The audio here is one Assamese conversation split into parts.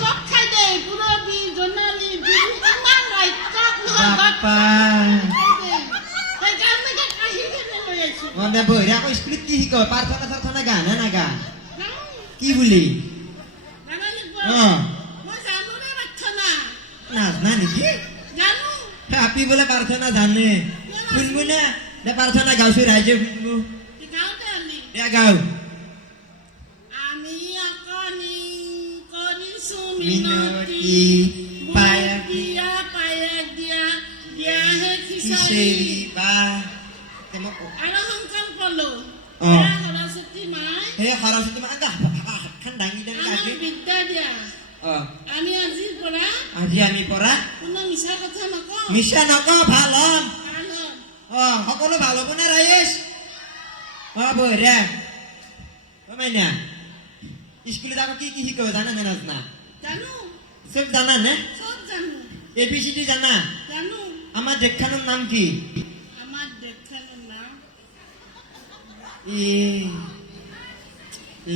চব খাই দে পুৰবি জনালি বিহু ইমান ৰাইকক বাপ্পা সেইকাৰণে কাহি কেনে লৈ আছো দে বহিৰে আকৌ স্কুলত কি শিক প্ৰাৰ্থনা চাৰ্থনা গান হে নাগা কি বুলি মই জানো না প্ৰাৰ্থনা নাজনা নেকি জানো আপি বোলে প্ৰাৰ্থনা জানে শুনবো না দে প্ৰাৰ্থনা গাওছো ৰাইজে শুনবো গাওঁতে আমি দে গাও আমি অকণি কৰিছো মিনতি মিনতি পায়স পায়স দিয়াহে খিচাৰি কিশোৰী বা আৰু সংকল্প লো সৰস্বতী মাই হে সৰস্বতী মা হাতখন দাঙি দাঙি আমাক আজি বিদ্যা দিয়া আমি আজিৰ পৰা আজি আমি পৰা কোনো মিছা কথা নকওঁ মিছা নকওঁ ভাল হম ভাল হ'ল। সকলো ভাল হ'ব না ৰাইজ বহিৰে মাইনা স্কুলত আকৌ কি কি শিক জানা নে নাজনা জানো চব জানা নে চব জানো ABCD জানা জানো আমাৰ দেশখনৰ নাম কি আমাৰ দেশখনৰ নাম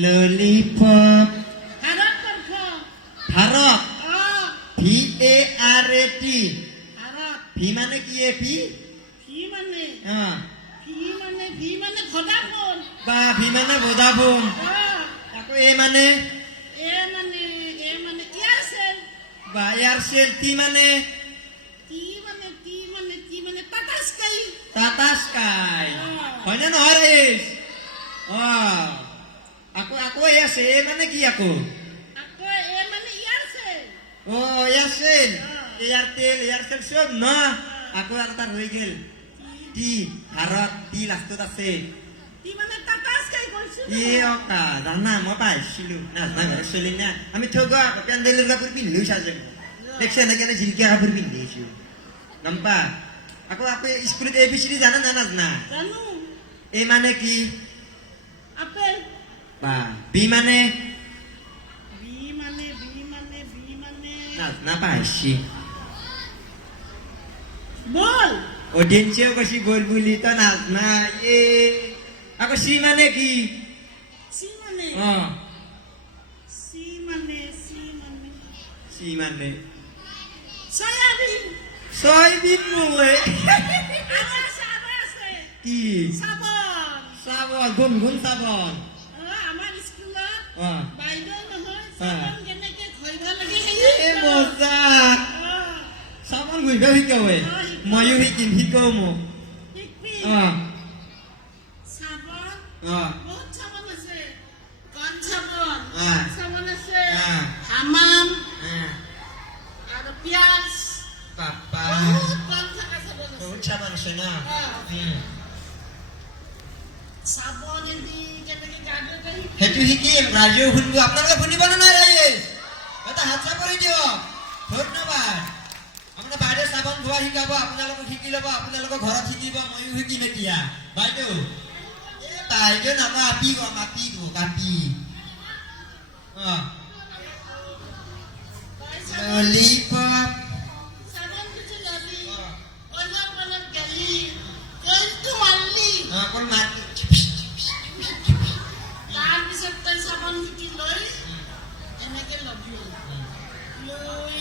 lollipop Bharatvarsha Bharat VARAT Bharat V মানে কি পি ভি মানে অ' ভি মানে ভদাফোন বা ভি মানে ভোডাফোন আকৌ এ মানে এয়াৰচেল বা এয়াৰচেল টি মানে টি মানে টাটা স্কাই টাটা স্কাই হয়নে নহয় ৰাইজ আকৌ আকৌ আছে এ মানে কি আকৌ আকৌ এ মানে এয়াৰচেল এয়াৰচেল এয়াৰটেল চব ন আকৌ এটা ৰৈ গেল টি ভাৰত টি লাষ্টত আছে টি মানে টাটা স্কাই কৈছো অকা জানা মই পাইছিলো নাজনা ঘৰে চলি না আমি থগা আকৌ পেণ্ডেলৰ কাপোৰ পিন্ধিও চাজে দেখছে এনেকে জিলকিয়া কাপোৰ পিন্ধিছো গম পা আকৌ আকৌ স্কুলত ABCD জানা না নাজনা জানো এ মানে কি আপেল বা বি মানে বি মানে নাজনা পাইছি বল অডিয়েন্সেও কৈছি বল বুলি তো নাজনা আকৌ চি মানে কি সি মানে চি মানে সয়াবিন সয়াবিন মোলে আমাৰ চাবা আছে কি চাবন চাবন গুণগুণ চাবন আমাৰ স্কুলত অ বাইদেউ নহয় অ। চাবন কেনেকে ঘঁহিব লাগে এ মজা চাবন ঘঁহিব শিকাৱে ময়ো শিকিম শিকাও মোক চাবন অ বহুত চাবন আছে কণ চাবন অ। চাবন আছে অ। হামাম আৰু পিয়াজ বাপ্পা বহুত কণ থকা চাবন আছে বহুত চাবন আছে না অ। চাবন এদি কেনেকে গা ধুব পাৰি সেইটো শিকিম ৰাজেও শুনিব আপোনালোকে শুনিব নে নাই ৰাজেশ এটা হাত চাপৰি দিয়ক ধন্যবাদ আপোনাৰ বাইদেউ চাবোন ধোৱা শিকাব আপোনালোকক শিকি ল'ব আপোনালোকৰ ঘৰত শিকিব ময়ো শিকিম এতিয়া বাইদেউ বাইদেউ নামা আপি গম আপি গো কাপি ললিপপ চাবন কিছু ললি অলপ অলপ গালি কলটো মাৰলি অকল মাত তাৰপিছত তই চাবোন শিকি লৈ এনেকে ল'বি লৈ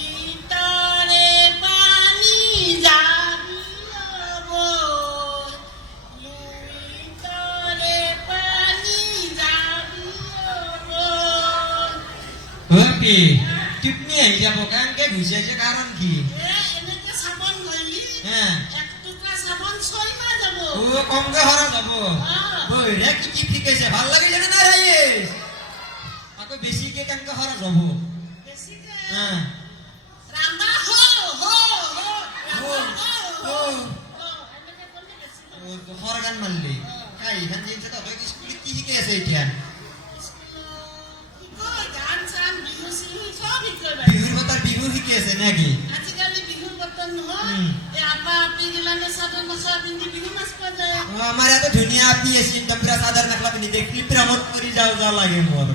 তৰে পানী যাবি লৈ তৰে পানী যাবি অকে টিপনি আহি যাব কাৰকে ঘুচাইছে কাৰণ কি এনেকে চাবোন ললি হে এক টুকুৰা চাবোন 6 মাহ যাব কমকে খৰচ হ'ব বহিৰে কি কি শিকাইছে ভাল লাগিছে নে নাই ৰাজেশ আকৌ বেছিকে কেনেকে খৰচ হ'ব বেছিকে হা ৰামা এনেকে কৰিলে বেছি দুখৰ গান মাৰলি খাই ইমান দিন তহঁতৰ স্কুলত কি শিকাই আছে এতিয়া গান চান বিহু চিহু চব শিকাই বিহুৰ বতৰ বিহু শিকাই আছে নেকি আজিকালি বিহুৰ বতৰ নহয় এই আপা আপি গিলানে চাদৰ মেখেলা পিন্ধি বিহু নাচিব যায় আমাৰ ইয়াতে ধুনীয়া আপি আছে একদম পুৰা চাদৰ মেখেলা পিন্ধি দেখি প্ৰেমত পৰি যাওঁ লাগে মোৰ